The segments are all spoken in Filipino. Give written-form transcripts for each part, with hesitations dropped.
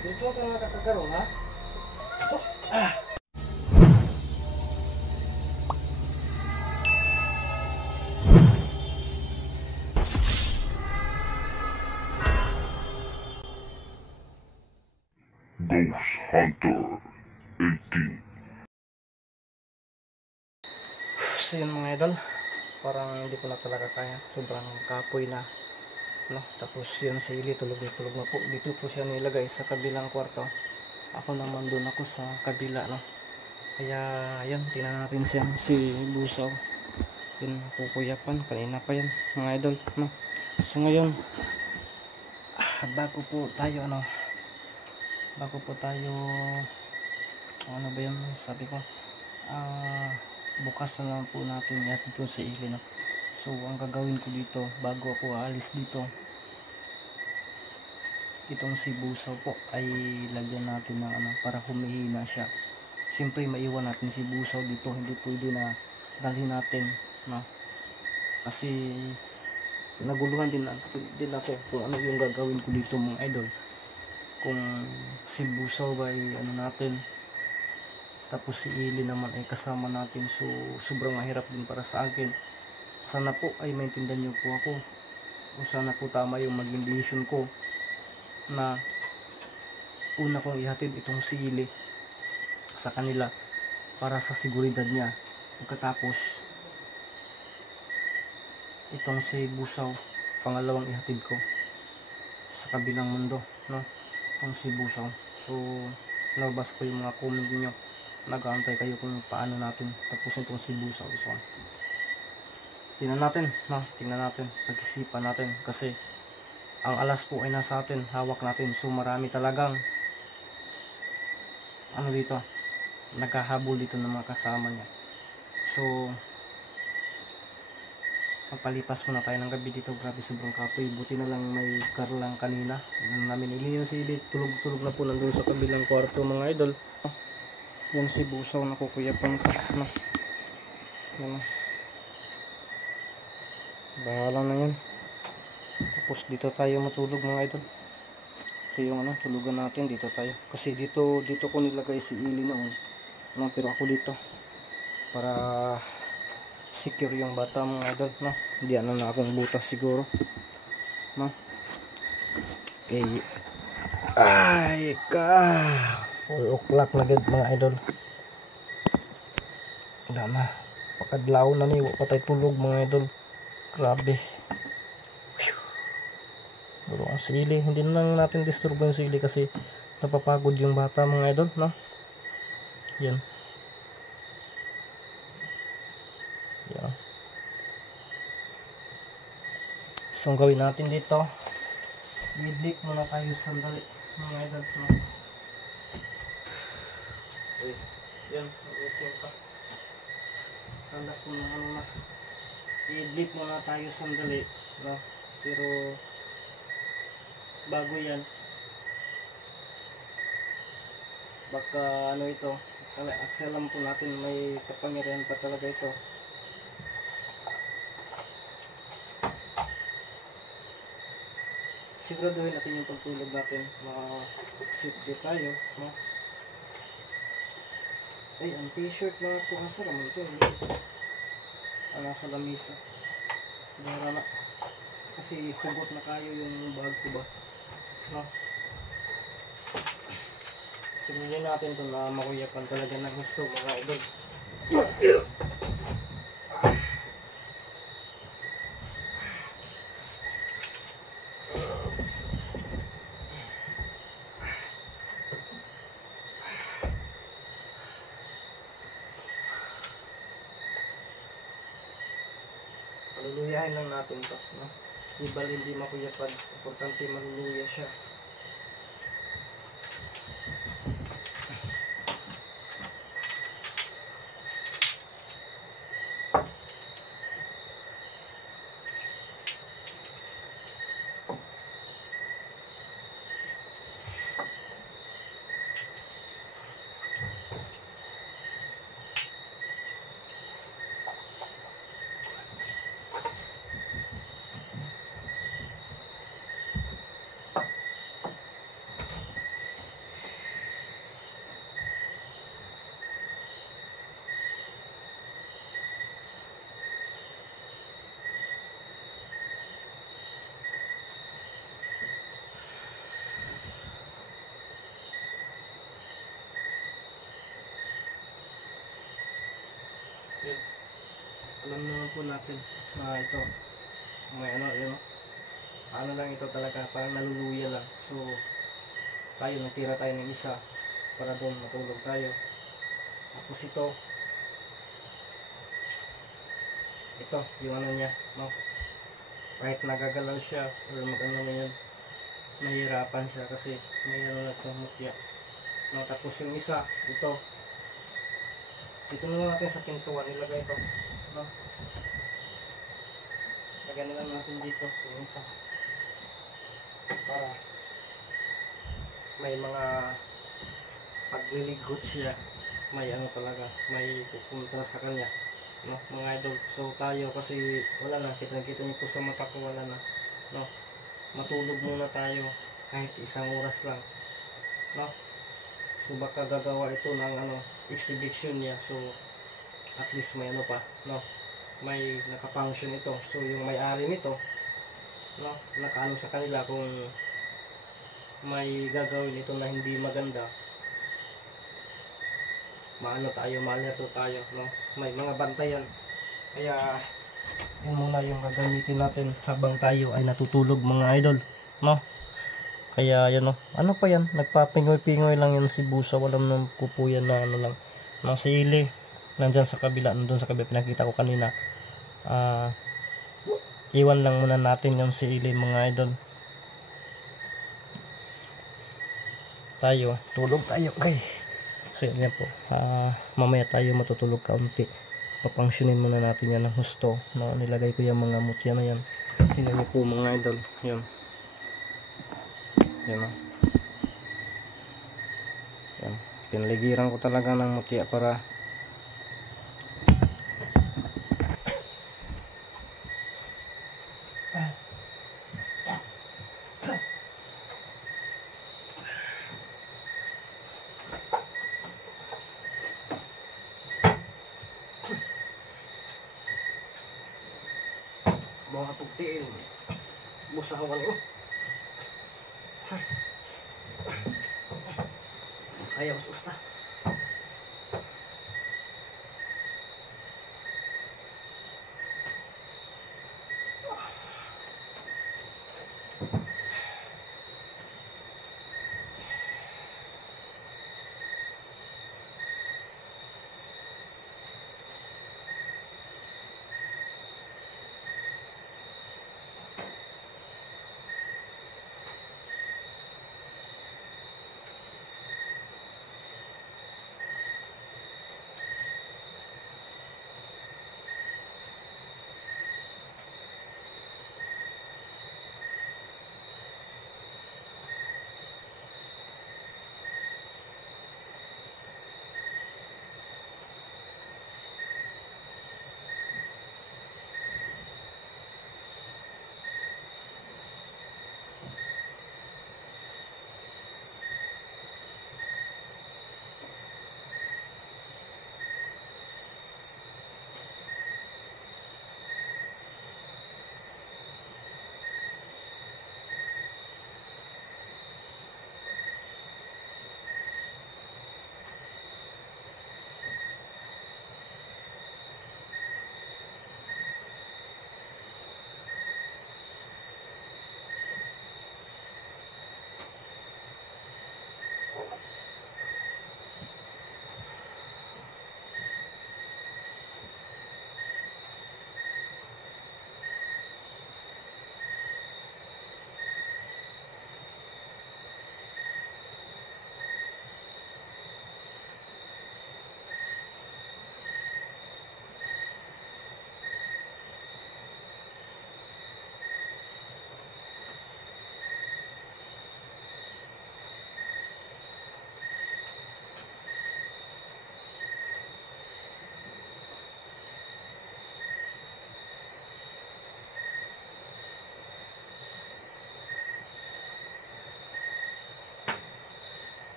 Dito ka na nakakaroon, ha? Oh, ah. Ghost Hunter 18. So yun mga idol, parang hindi ko na talaga kaya, sobrang kapoy na, no? Tapos yun si Ili tulog na po. Dito po siya nilagay sa kabilang kwarto, ako naman doon ako sa kabila, no? Kaya yan, tingnan natin si Busaw. Yun, kukuyapan kanina pa yan mga idol, no? So ngayon, bago po tayo ano ba yun sabi ko, bukas na lang po natin yan dito sa Ili, no? So ang gagawin ko dito bago ako aalis dito, itong si Busaw po ay lagyan natin ng para humihina siya. Siyempre maiwan natin si Busaw dito, hindi pwede na dalhin natin, no? Kasi naguluhan din ako kung ano yung gagawin ko dito mga idol, kung si Busaw ba ay natin, tapos si Ili naman ay kasama natin. So sobrang mahirap din para sa akin. Sana po ay maintindihan niyo po ako, o sana po tama yung maging decision ko na una kong ihatid itong si Ili sa kanila para sa seguridad niya. Pagkatapos itong si Busaw, pangalawang ihatid ko sa kabilang mundo, no? Itong si Busaw. So nabas ko yung mga comment niyo, nag-aantay kayo kung paano natin tapusin itong si Busaw. So tingnan natin, no? Tingnan natin, pag-isipan natin, kasi ang alas po ay nasa atin, hawak natin. So marami talagang dito, naghahabol dito ng mga kasama niya. So magpalipas muna tayo ng gabi dito. Grabe, sobrang kapoy. Buti na lang may car lang kanina namin ili. Yung si Ili tulog na po nandun sa kabilang kwarto mga idol. Yan si Busaw, nakukuyapan pa, no? Yan, bahala na yan. Tapos dito tayo matulog mga idol. Ito yung tulugan natin, dito tayo. Kasi dito ko nilagay si Ili noon, no? Pero ako dito para secure yung bata mga idol, no? Hindi na akong butas siguro, no? Okay. Ay ka 4 o'clock na gid mga idol. Dama pakadlaw na ni, wa pa tayo tulog mga idol. Grabe. Pero ang sili, hindi na lang natin disturbo yung sili kasi napapagod yung bata mga idol, no? Yan. Yan. So ang gawin natin dito, i-blink muna tayo sandali mga idol, no? Okay. Yan, mag-ising pa. Kala ko na i-blink muna tayo sandali, no? Pero bago yan, baka ito, aksalam po natin, may kapangyarihan pa talaga ito. Siguraduhin natin yung pagtulog natin, maka-safety tayo, no? Ay, ang t-shirt na ito, nasa raman ito, nasa lamisa. Dara na, kasi hugot na kayo yung bag ko ba, no? Simulan natin ito na makuyapan talaga ng gusto mga idol. Paluluyahin lang natin ito, no? Ibal hindi makuyapan, importante maluluya siya. ano naman po natin na ito, may ano, yun, ano lang ito talaga, parang naluluya lang. So, tayo, natira tayo ng isa para doon matulog tayo. Tapos ito, yung ano niya, no? Kahit nagagalaw siya, or mag-ano naman yun, nahihirapan siya kasi may ano na siyang mutya. No, tapos yung isa, dito na natin sa pintuan, ilagay ito. No? Lagyan na lang natin dito, yung isa. Para may mga pagliligot siya, may ano talaga, may pupunta sa kanya. No, mga idol. So tayo kasi wala na, kita niyo po sa mata ko, wala na. No, matulog muna tayo kahit isang oras lang. No, so baka gagawa ito ng ano, exhibition niya. So at least may ano pa, no, may nakafunction ito. So yung may-ari nito, no, nakaano sa kanila kung may gagawin ito na hindi maganda, maano tayo, malerto tayo, no? May mga bantayan. Kaya yun muna yung gagamitin natin habang tayo ay natutulog, mga idol, no? Kaya yan, no? Ano pa yan? Nagpapingoy-pingoy lang yan si Busa. Walang nang pupuyan na ano lang. No, si Ili nandyan sa kabila, nandun sa kabila, pinakita ko kanina. Iwan lang muna natin yung si Ili, mga idol. Tayo, tulog tayo, okay. So yan po, mamaya tayo matutulog kaunti. Papangsyonin muna natin yan ng husto, no? Nilagay ko yung mga mutya na yan. Tingnan niyo po, mga idol, yan. Yan, no? Yan, pinaligiran ko talaga ng mutya para mga tugtiin, busawan ko. Ayaw, susta.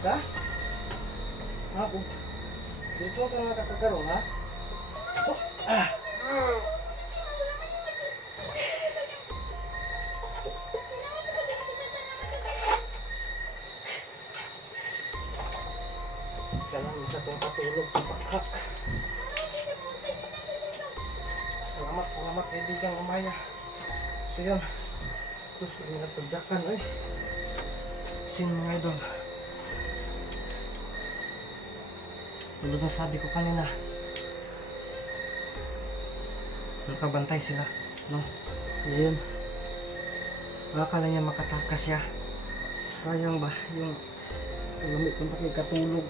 ka? Ha? Diretso ka na kakakaroon, ha? Oh, ah! Diyan lang isa itong patulog, paghak. Salamat kaibigan Amaya. So yun. Tapos hindi na pagdakan eh. Sino mga idol? Tulad na sabi ko kanina. Nakabantay sila. No? Ayun. Akala niya makatakas siya. Sayang ba yung lamig kung bakit katulog.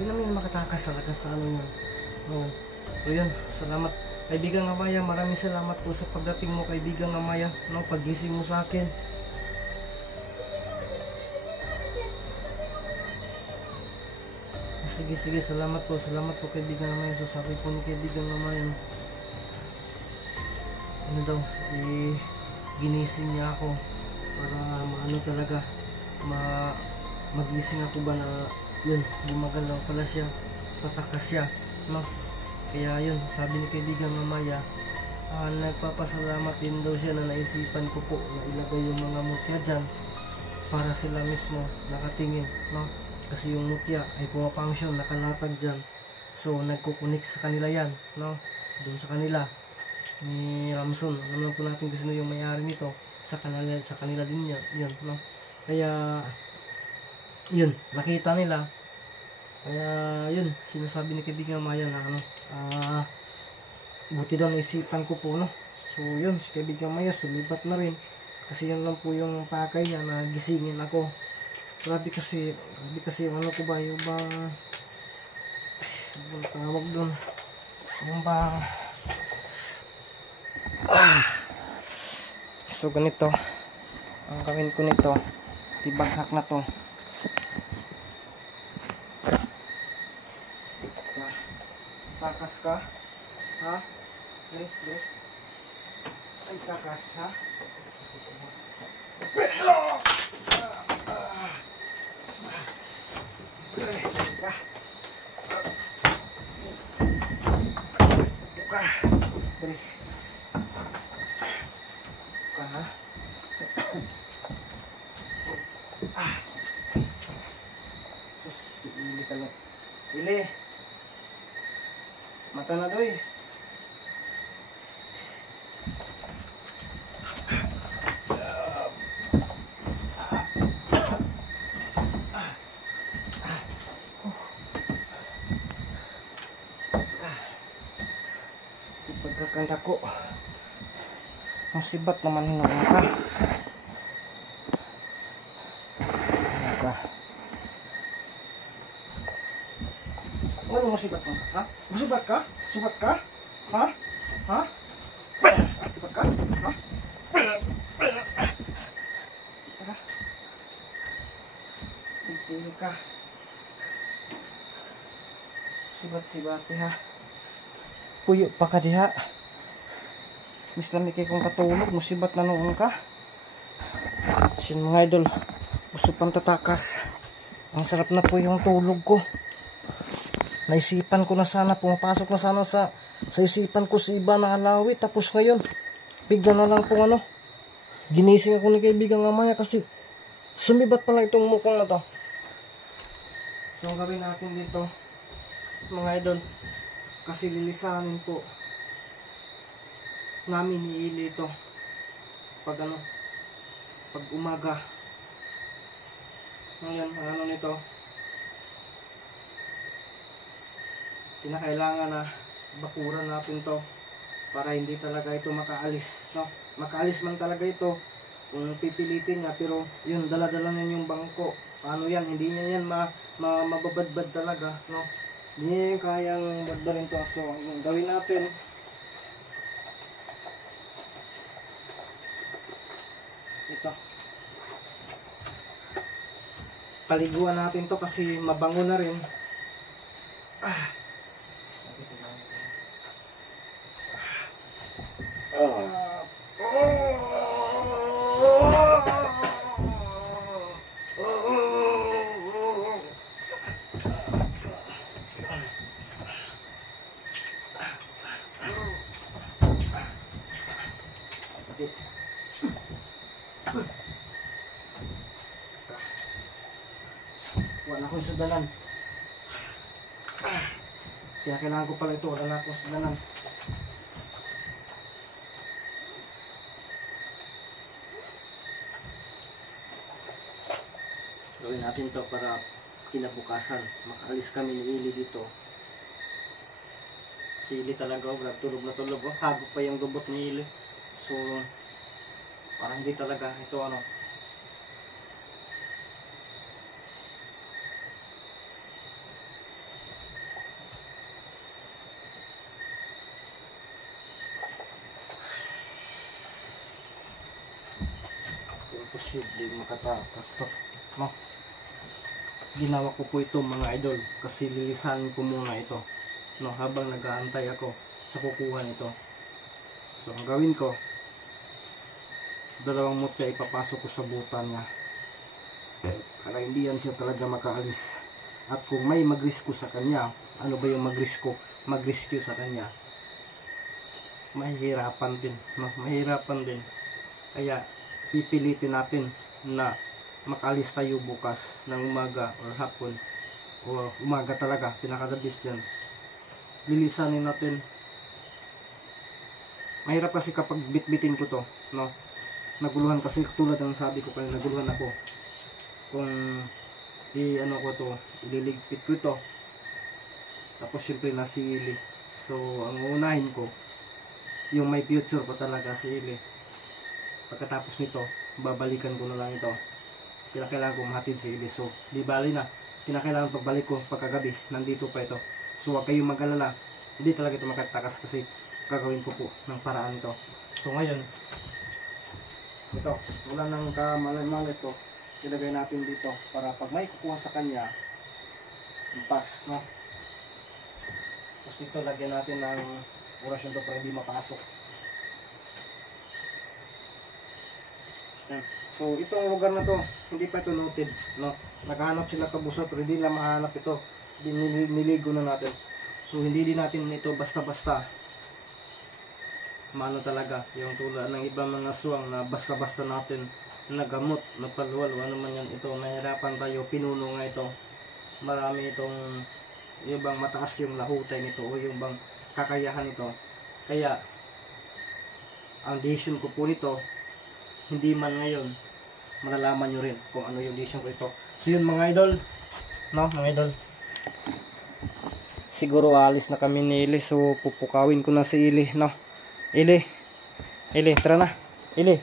Hindi namin makatakas talaga sa ano yun. So yun, salamat kaibigan Amaya, maraming salamat po sa pagdating mo kaibigan Amaya, no, paggising mo sa akin. Sige, salamat po kaibigan Amaya. So sabi po ni kaibigan Amaya, ano daw, ginising niya ako para maano talaga, magising ako ba na yun, gumagalaw pala siya, patakas siya, no? Kaya yun, sabi ni kaibigan Amaya, nagpapasalamat din daw siya na naisipan ko po na ilagay yung mga mutya dyan para sila mismo nakatingin, no? Kasi yung mutya ay pumapunction, nakalatag dyan, so nagkukunik sa kanila yan, no? Doon sa kanila ni Ramson, alam po natin kasi yung may-ari nito, sa kanila din yun, no? Kaya yun, nakita nila. Kaya yun, sinasabi ni kaibigan Amaya na ano, buti daw naisipan ko po, no? So yun, si kaibigan Amaya sulibat na rin. Kasi yan lang po yung pakay niya na gisingin ako. Grabe kasi yung ano ko ba, yung bang tawag doon, yung bang so ganito ang gawin ko nito, tibaghak na to. Takas ka? Ha? Please. Ay, takas, ha? Buka. Beri. Buka, ha? Sus, ili ka lang. Ili. Mata na doy. Pagkakanta ko, ang sibat naman hinungan ka. Ano mo sibat mo? Ha? Sibat ka? Sibat ka? Ha? Ha? Sibat ka? Ha? Tingin ka. Sibat-sibat ha. Puyo pa ka diha. Mislami kay kong katulog, musibat na noon ka. Sin mga idol, gusto pang tatakas. Ang sarap na po yung tulog ko. Naisipan ko na sana, pumapasok na sana sa isipan ko si iba na alawi. Tapos ngayon, bigla na lang pong ano, ginising ako ni kaibigang Amaya kasi sumibat pala itong mukong na to. So ang gawin natin dito, mga idol, kasi lilisanin po namin ni Ili ito pag ano, pag umaga. Ngayon, ang ano nito, kinakailangan na bakuran natin to para hindi talaga ito makaalis, no? Makaalis man talaga ito kung pipilitin niya, pero yun, dala-dala na yung bangko. Paano yan? Hindi niya yan mababadbad talaga, no? Hindi niya yung kayang badbalin to. So, yung gawin natin, ito, paliguan natin to kasi mabango na rin. konti. Wala akong sudanan. Kaya kailangan ko pala ito. Wala akong sudanan. Gawin natin to para kinabukasan makaalis kami ni Ili dito. Si Ili talaga, tulog na tulog. Hagok pa yung lubot ni Ili. So parang hindi talaga ito ano. Imposible makatakas to, no? Ginawa ko po ito mga idol kasi lilisanin ko muna ito, no, habang nag-aantay ako sa kukuha nito. So ang gawin ko, dalawang mutya ipapasok ko sa butan niya para hindi yan siya talaga makaalis. At kung may mag-rescue sa kanya, ano ba yung mag-rescue sa kanya, mahihirapan din, no? Mahirapan din. Kaya pipilitin natin na makaalis tayo bukas ng umaga or hapon o umaga talaga, pinakadabis dyan. Lilisanin natin. Mahirap kasi kapag bitbitin ko to, no? Naguluhan kasi, tulad ng sabi ko kanina, naguluhan ako kung ano ko to, ililigpit ko ito, tapos syempre nasili. So ang unahin ko yung may future pa talaga si Ili. Pagkatapos nito, babalikan ko na lang ito. Kinakailangan ko mahatid si Ili. So, di bali na. Kinakailangan pagbalik ko pagkagabi. Nandito pa ito. So, huwag kayong mag-alala. Hindi talaga ito makatakas kasi gagawin ko po ng paraan ito. So, ngayon, ito. Wala nang kamalan-malit ito. Ilagay natin dito para pag may kukuha sa kanya, impas, no? Tapos dito, lagyan natin ng orasyon ito para hindi mapasok. So itong lugar na to, hindi pa ito noted, no? Naghahanap sila kabuso pero hindi na mahanap ito. Niligo na natin. So hindi din natin ito basta-basta maano talaga yung tulad ng ibang mga aswang na basta-basta natin nagamot, napaluwal, ano man yan. Ito mahirapan tayo, pinuno nga ito. Marami itong yung bang mataas yung lahutay nito o yung bang kakayahan nito. Kaya ang decision ko po nito, hindi man ngayon, malalaman nyo rin kung ano yung decision ko ito. So yun mga idol, no, mga idol, siguro alis na kami ni Ili. So pupukawin ko na si Ili, no. Ili, tara na. Ili,